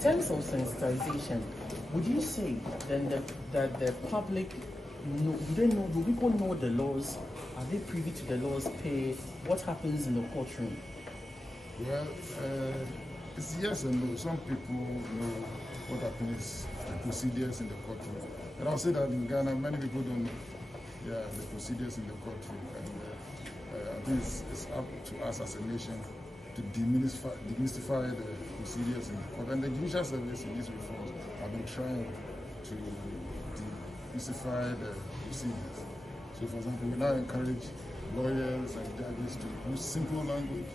terms of sensitization, would you say then that the public do people know the laws? Are they privy to the laws? What happens in the courtroom? Well, it's yes and no. Some people know what happens, the procedures in the courtroom. And I'll say that in Ghana, many people don't know the procedures in the courtroom. And I think it's up to us as a nation to demystify the procedures in the court. And the judicial service in these reforms have been trying to demystify the procedures. So, for example, we now encourage lawyers and judges to use simple language,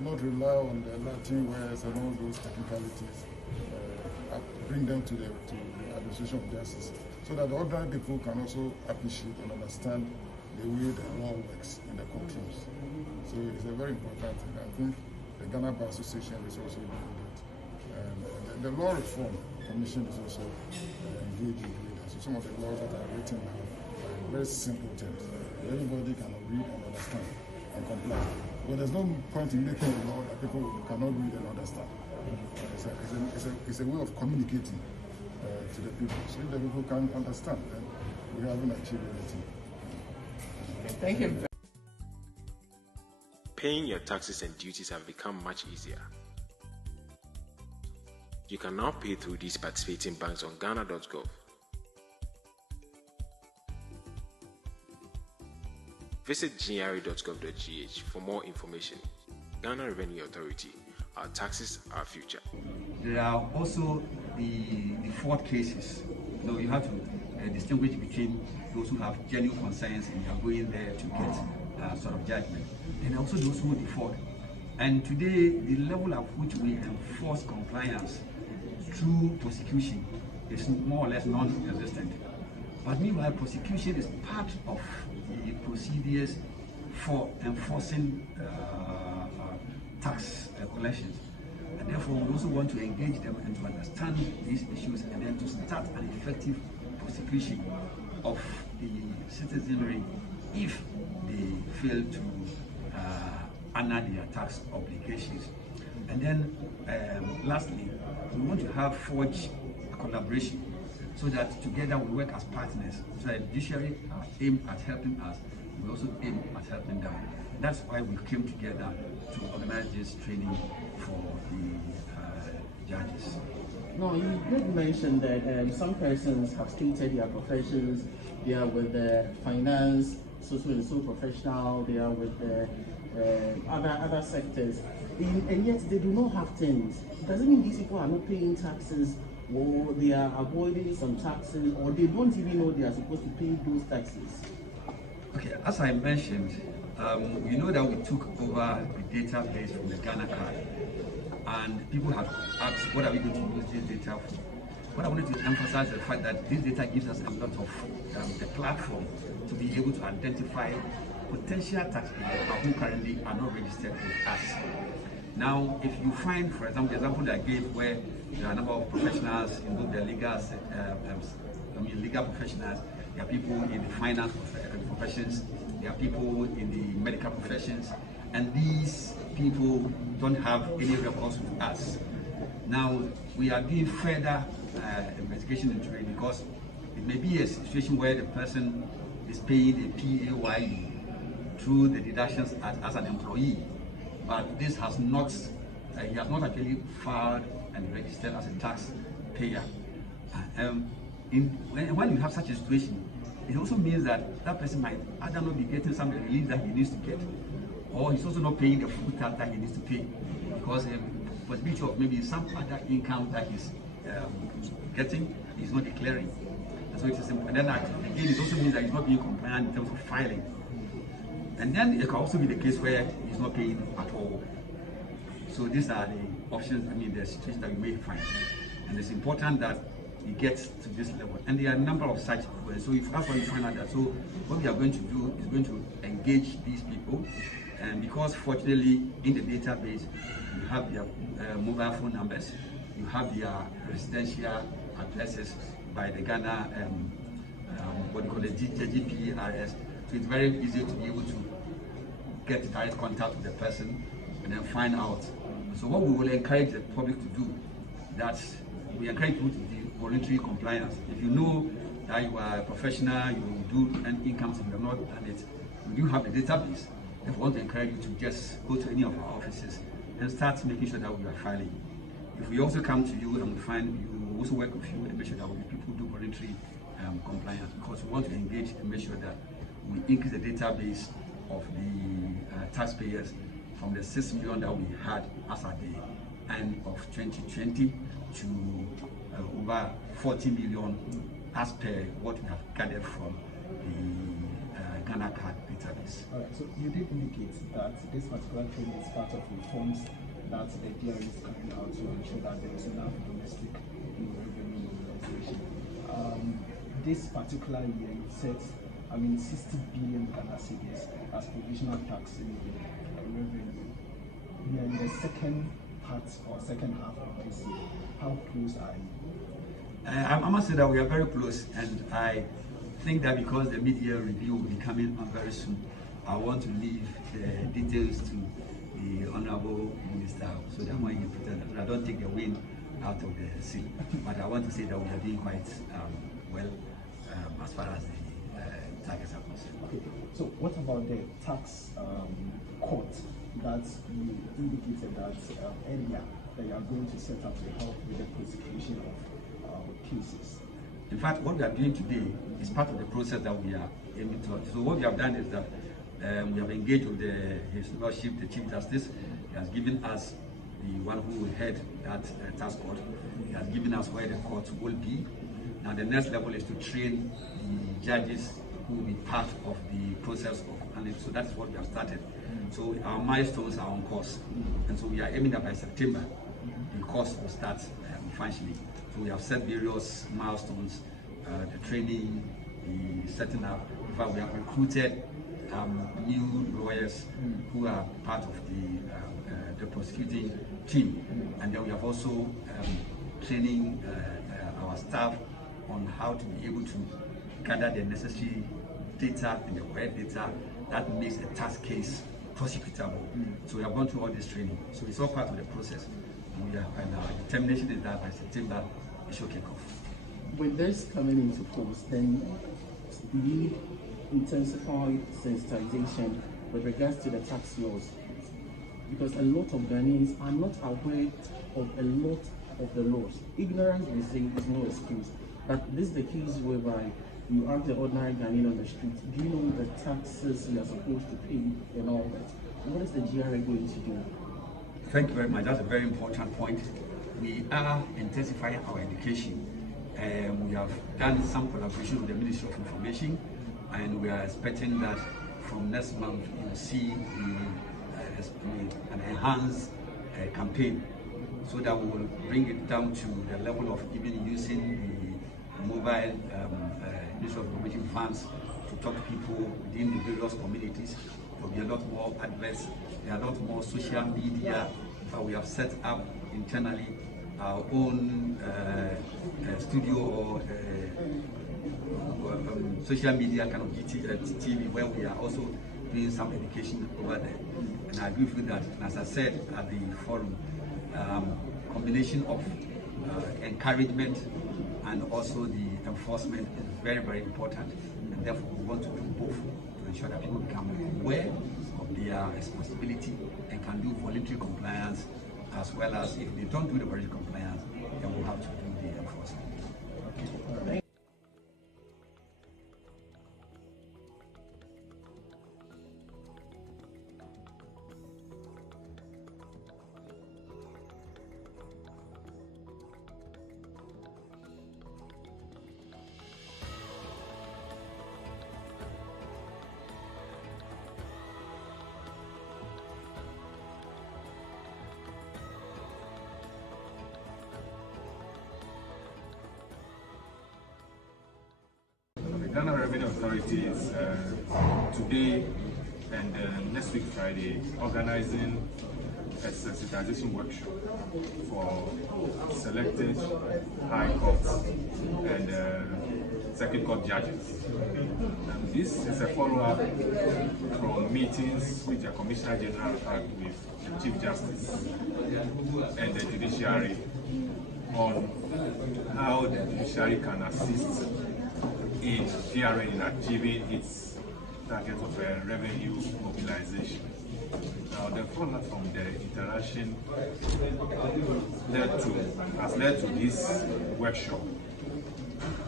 not rely on the Latin words and all those technicalities, bring them to the administration of justice, so that the ordinary people can also appreciate and understand the way the law works in the courtrooms. So it's a very important thing. I think the Ghana Bar Association is also doing that. And the Law Reform Commission is also engaged in doing that. So some of the laws that are written now are in very simple terms. Everybody can read and understand and comply. But there's no point in making a law that people cannot read and understand. It's a way of communicating to the people. So if the people can understand, then we haven't achieved anything. Thank you. Paying your taxes and duties have become much easier. You can now pay through these participating banks on ghana.gov. Visit gra.gov.gh for more information. Ghana Revenue Authority, our taxes, our future. There are also the fraud cases. So you have to distinguish between those who have genuine concerns and are going there to get sort of judgment, and also those who default. And today, the level at which we enforce compliance through prosecution is more or less non-existent. But meanwhile, prosecution is part of the procedures for enforcing tax collections. And therefore, we also want to engage them and to understand these issues, and then to start an effective prosecution of the citizenry if they fail to honor their tax obligations. And then, lastly, we want to have forged collaboration so that together we work as partners. So the judiciary aimed at helping us, we also aim at helping them. That's why we came together to organize this training for the judges. No, you did mention that some persons have stated their professions. They are with the finance, social and so professional. They are with the other sectors, and yet they do not have things. Does it mean these people are not paying taxes, or they are avoiding some taxes, or they don't even know they are supposed to pay those taxes? Okay, as I mentioned, you know that we took over the database from the Ghana card, and people have asked, what are we going to use this data for? What I wanted to emphasize is the fact that this data gives us a lot of the platform to be able to identify potential taxpayers who currently are not registered with us. Now, if you find, for example, the example that I gave where there are a number of professionals in both the legal, legal professionals, there are people in the finance professions, there are people in the medical professions, and these people don't have any records with us. Now, we are doing further investigation into it, because it may be a situation where the person is paying the PAYE through the deductions as an employee, but this has not, he has not actually filed and registered as a taxpayer. When you have such a situation, it also means that that person might either not be getting some relief that he needs to get, or he's also not paying the full tax that he needs to pay, because the possibility of maybe some other income that he's getting, he's not declaring. And so it is, and then again, it also means that he's not being compliant in terms of filing. And then it can also be the case where he's not paying at all. So these are the options, the situations that we may find. And it's important that we get to this level. And there are a number of such ways. So if that's what you find out, so what we are going to do is going to engage these people. And because fortunately in the database, you have their mobile phone numbers, you have their residential addresses by the Ghana, what you call the GPRS. So it's very easy to be able to get direct contact with the person and then find out. So what we will encourage the public to do that we encourage people to do voluntary compliance. If you know that you are a professional, you do an income, you have not done it, we do have a database. If we want to encourage you to just go to any of our offices and start making sure that we are filing. If we also come to you and we find you also work with you and make sure that people do voluntary compliance, because we want to engage and make sure that we increase the database of the taxpayers from the 6 million that we had as at the end of 2020 to over 40 million as per what we have gathered from the Ghana card database. All right, so you did indicate that this particular training is part of reforms that the GRA is carrying out to ensure that there is enough domestic revenue mobilization. This particular year, it sets, 60 billion Ghana cedis as provisional tax revenue. We are in the second part or second half of this year. How close are you? I must say that we are very close, and I think that because the media review will be coming on very soon, I want to leave the details to the Honorable Minister so that when you put it, I don't take the wind out of the sea. But I want to say that we are doing quite well as far as the targets are concerned. Okay, so what about the tax court that you indicated that earlier that you are going to set up to help with the prosecution of cases? In fact, what we are doing today is part of the process that we are aiming to. So what we have done is that we have engaged with His Lordship, the Chief Justice. He has given us the one who will head that task court. He has given us where the court will be. Now the next level is to train the judges who will be part of the process of, and so that's what we have started. So our milestones are on course, and so we are aiming that by September the course will start functioning. So we have set various milestones, the training, the setting up. In fact, we have recruited new lawyers who are part of the prosecuting team, and then we have also training our staff on how to be able to gather the necessary data and the correct data that makes a tax case prosecutable. So we have gone through all this training. So it's all part of the process. And our determination is that by September it should kick off. With this coming into force, then we intensify sensitization with regards to the tax laws, because a lot of Ghanaians are not aware of a lot of the laws. Ignorance, we say, is no excuse. But this is the case whereby you ask the ordinary Ghanaian on the street, do you know the taxes you are supposed to pay and all that? What is the GRA going to do? Thank you very much. That's a very important point. We are intensifying our education. We have done some collaboration with the Ministry of Information, and we are expecting that from next month you will see an enhanced campaign, so that we will bring it down to the level of even using the mobile Ministry of Information vans to talk to people within the various communities. There will be a lot more adverts, there are a lot more social media. We have set up internally our own studio or social media kind of TV, where we are also doing some education over there. And I agree with that. And as I said at the forum, combination of encouragement and also the enforcement is very, very important. And therefore, we want to do both to ensure that people become aware of their responsibility and can do voluntary compliance, as well as if they don't do the voluntary compliance, then we'll have to do the enforcement. Okay. Ghana Revenue Authority is today and next week Friday organizing a sensitization workshop for selected high courts and circuit court judges. And this is a follow-up from meetings which the Commissioner General had with the Chief Justice and the Judiciary on how the judiciary can assist in GRA in achieving its target of revenue mobilization. Now, the fallout from the interaction has led to this workshop.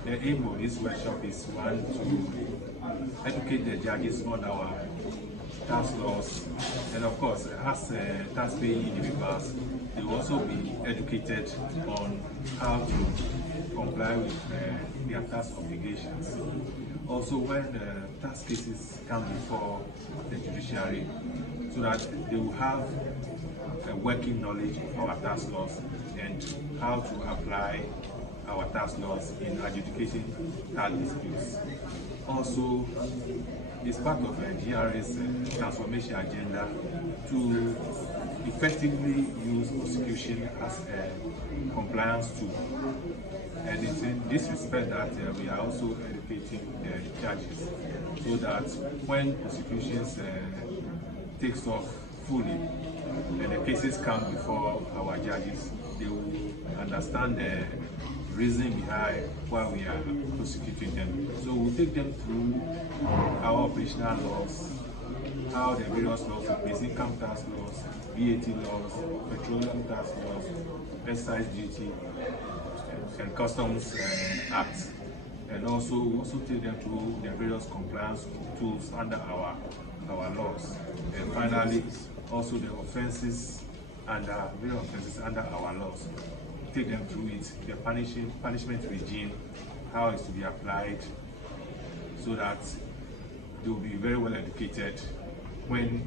The aim of this workshop is one, to educate the judges on our tax laws, and of course, as tax-paying individuals, they will also be educated on how to comply with their tax obligations. Also, when tax cases come before the judiciary, so that they will have a working knowledge of our tax laws and how to apply our tax laws in adjudicating tax disputes. Also, it's part of GRA's transformation agenda to effectively use prosecution as a compliance tool. And it's in this respect that we are also educating the judges, so that when prosecutions takes off fully and the cases come before our judges, they will understand the reason behind why we are prosecuting them. So we'll take them through our operational laws, how the various laws, basic income tax laws, VAT laws, petroleum tax laws, excise duty, and customs acts, and also take them through the various compliance tools under our laws. And finally, also the offenses under various offenses under our laws. Take them through it, the punishment regime, how it's to be applied, so that they will be very well educated when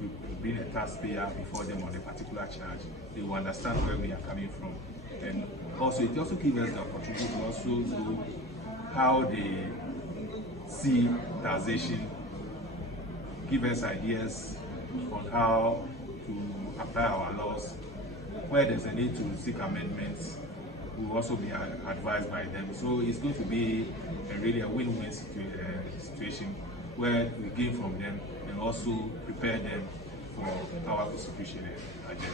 we bring a taxpayer before them on a particular charge. They will understand where we are coming from. And also, it also gives us the opportunity to also know how they see taxation, give us ideas on how to apply our laws. Where there's a need to seek amendments, we will also be advised by them. So it's going to be really a win-win situation where we gain from them and also prepare them for our prosecution agenda.